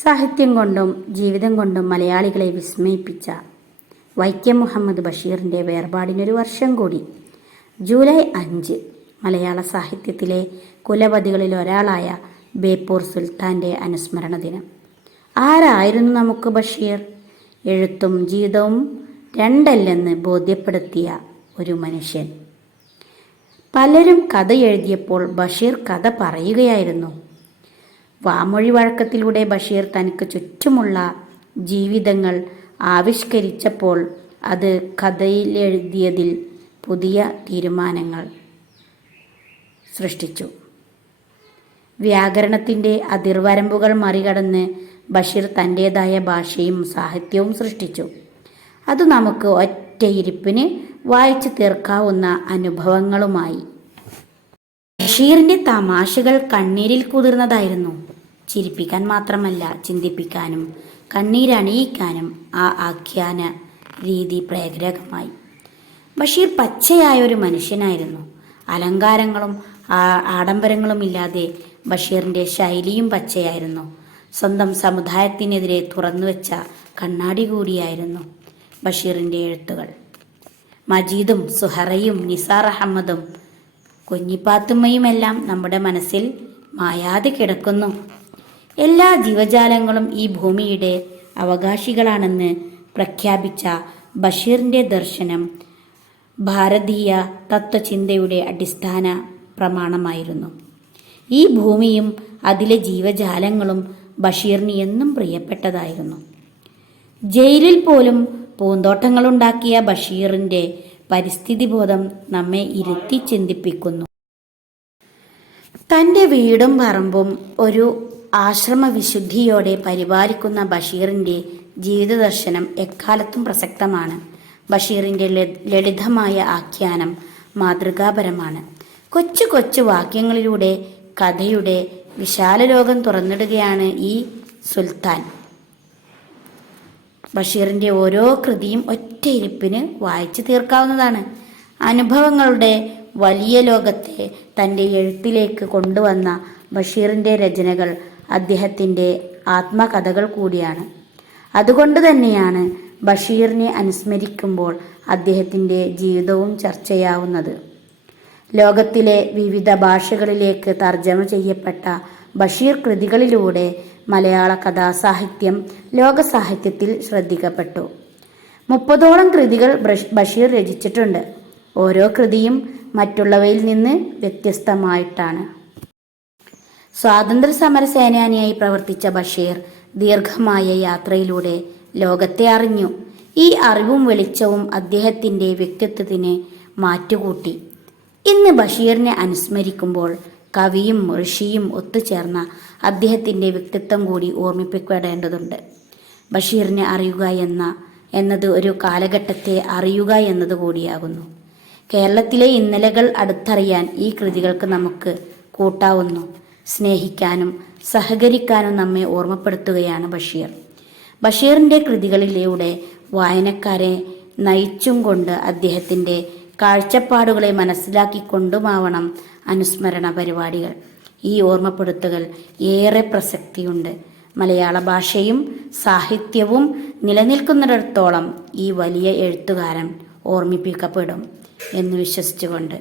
സാഹിത്യം കൊണ്ടും ജീവിതം കൊണ്ടും മലയാളികളെ വിസ്മയിപ്പിച്ച വൈക്കം മുഹമ്മദ് ബഷീറിൻ്റെ വേർപാടിനൊരു വർഷം കൂടി. ജൂലൈ 5 മലയാള സാഹിത്യത്തിലെ കുലപതികളിൽ ഒരാളായ ബേപ്പൂർ സുൽത്താൻ്റെ അനുസ്മരണ ദിനം. ആരായിരുന്നു നമുക്ക് ബഷീർ? എഴുത്തും ജീവിതവും രണ്ടല്ലെന്ന് ബോധ്യപ്പെടുത്തിയ ഒരു മനുഷ്യൻ. പലരും കഥ എഴുതിയപ്പോൾ ബഷീർ കഥ പറയുകയായിരുന്നു. വാമൊഴി വഴക്കത്തിലൂടെ ബഷീർ തനിക്ക് ചുറ്റുമുള്ള ജീവിതങ്ങൾ ആവിഷ്കരിച്ചപ്പോൾ അത് കഥയിലെഴുതിയതിൽ പുതിയ തീരുമാനങ്ങൾ സൃഷ്ടിച്ചു. വ്യാകരണത്തിൻ്റെ അതിർവരമ്പുകൾ മറികടന്ന് ബഷീർ തൻ്റേതായ ഭാഷയും സാഹിത്യവും സൃഷ്ടിച്ചു. അത് നമുക്ക് ഒറ്റയിരിപ്പിന് വായിച്ചു തീർക്കാവുന്ന അനുഭവങ്ങളുമായി. ബഷീറിൻ്റെ തമാശകൾ കണ്ണീരിൽ കുതിർന്നതായിരുന്നു. ചിരിപ്പിക്കാൻ മാത്രമല്ല, ചിന്തിപ്പിക്കാനും കണ്ണീരണിയിക്കാനും ആ ആഖ്യാന രീതി പ്രേരകമായി. ബഷീർ പച്ചയായ ഒരു മനുഷ്യനായിരുന്നു. അലങ്കാരങ്ങളും ആഡംബരങ്ങളും ഇല്ലാതെ ബഷീറിൻ്റെ ശൈലിയും പച്ചയായിരുന്നു. സ്വന്തം സമുദായത്തിനെതിരെ തുറന്നുവെച്ച കണ്ണാടി കൂടിയായിരുന്നു ബഷീറിൻ്റെ എഴുത്തുകൾ. മജീദും സുഹറയും നിസാർ അഹമ്മദും കുഞ്ഞിപ്പാത്തുമ്മയുമെല്ലാം നമ്മുടെ മനസ്സിൽ മായാതെ കിടക്കുന്നു. എല്ലാ ജീവജാലങ്ങളും ഈ ഭൂമിയുടെ അവകാശികളാണെന്ന് പ്രഖ്യാപിച്ച ബഷീറിൻ്റെ ദർശനം ഭാരതീയ തത്വചിന്തയുടെ അടിസ്ഥാന പ്രമാണമായിരുന്നു. ഈ ഭൂമിയും അതിലെ ജീവജാലങ്ങളും ബഷീറിന് എന്നും പ്രിയപ്പെട്ടതായിരുന്നു. ജയിലിൽ പോലും പൂന്തോട്ടങ്ങളുണ്ടാക്കിയ ബഷീറിൻ്റെ പരിസ്ഥിതി ബോധം നമ്മെ ഇരുത്തി ചിന്തിപ്പിക്കുന്നു. തൻ്റെ വീടും പറമ്പും ഒരു ആശ്രമവിശുദ്ധിയോടെ പരിപാലിക്കുന്ന ബഷീറിൻ്റെ ജീവിതദർശനം എക്കാലത്തും പ്രസക്തമാണ്. ബഷീറിൻ്റെ ലളിതമായ ആഖ്യാനം മാതൃകാപരമാണ്. കൊച്ചു കൊച്ചു വാക്യങ്ങളിലൂടെ കഥയുടെ വിശാല ലോകം തുറന്നിടുകയാണ് ഈ സുൽത്താൻ. ബഷീറിൻ്റെ ഓരോ കൃതിയും ഒറ്റയിരിപ്പിന് വായിച്ചു തീർക്കാവുന്നതാണ്. അനുഭവങ്ങളുടെ വലിയ ലോകത്തെ തൻ്റെ എഴുത്തിലേക്ക് കൊണ്ടുവന്ന ബഷീറിൻ്റെ രചനകൾ അദ്ദേഹത്തിൻ്റെ ആത്മകഥകൾ കൂടിയാണ്. അതുകൊണ്ട് തന്നെയാണ് ബഷീറിനെ അനുസ്മരിക്കുമ്പോൾ അദ്ദേഹത്തിൻ്റെ ജീവിതവും ചർച്ചയാവുന്നത്. ലോകത്തിലെ വിവിധ ഭാഷകളിലേക്ക് തർജ്ജമ ചെയ്യപ്പെട്ട ബഷീർ കൃതികളിലൂടെ മലയാള കഥാസാഹിത്യം ലോകസാഹിത്യത്തിൽ ശ്രദ്ധിക്കപ്പെട്ടു. 30ഓളം കൃതികൾ ബഷീർ രചിച്ചിട്ടുണ്ട്. ഓരോ കൃതിയും മറ്റുള്ളവയിൽ നിന്ന് വ്യത്യസ്തമായിട്ടാണ്. സ്വാതന്ത്ര്യ സമര സേനാനിയായി പ്രവർത്തിച്ച ബഷീർ ദീർഘമായ യാത്രയിലൂടെ ലോകത്തെ അറിഞ്ഞു. ഈ അറിവും വെളിച്ചവും അദ്ദേഹത്തിൻ്റെ വ്യക്തിത്വത്തിന് മാറ്റുകൂട്ടി. ഇന്ന് ബഷീറിനെ അനുസ്മരിക്കുമ്പോൾ കവിയും ഋഷിയും ഒത്തുചേർന്ന അദ്ദേഹത്തിൻ്റെ വ്യക്തിത്വം കൂടി ഓർമ്മിപ്പിക്കേണ്ടതുണ്ട്. ബഷീറിനെ അറിയുക എന്നത് ഒരു കാലഘട്ടത്തെ അറിയുക എന്നത് കൂടിയാകുന്നു. കേരളത്തിലെ ഇന്നലകൾ അടുത്തറിയാൻ ഈ കൃതികൾക്ക് നമുക്ക് കൂട്ടാവുന്നു. സ്നേഹിക്കാനും സഹകരിക്കാനും നമ്മെ ഓർമ്മപ്പെടുത്തുകയാണ് ബഷീർ. ബഷീറിൻ്റെ കൃതികളിലൂടെ വായനക്കാരെ നയിച്ചും കൊണ്ട് അദ്ദേഹത്തിൻ്റെ കാഴ്ചപ്പാടുകളെ മനസ്സിലാക്കിക്കൊണ്ടുമാവണം അനുസ്മരണ പരിപാടികൾ. ഈ ഓർമ്മപ്പെടുത്തൽ ഏറെ പ്രസക്തിയുണ്ട്. മലയാള ഭാഷയും സാഹിത്യവും നിലനിൽക്കുന്നിടത്തോളം ഈ വലിയ എഴുത്തുകാരൻ ഓർമ്മിപ്പിക്കപ്പെടും എന്ന് വിശ്വസിച്ചുകൊണ്ട്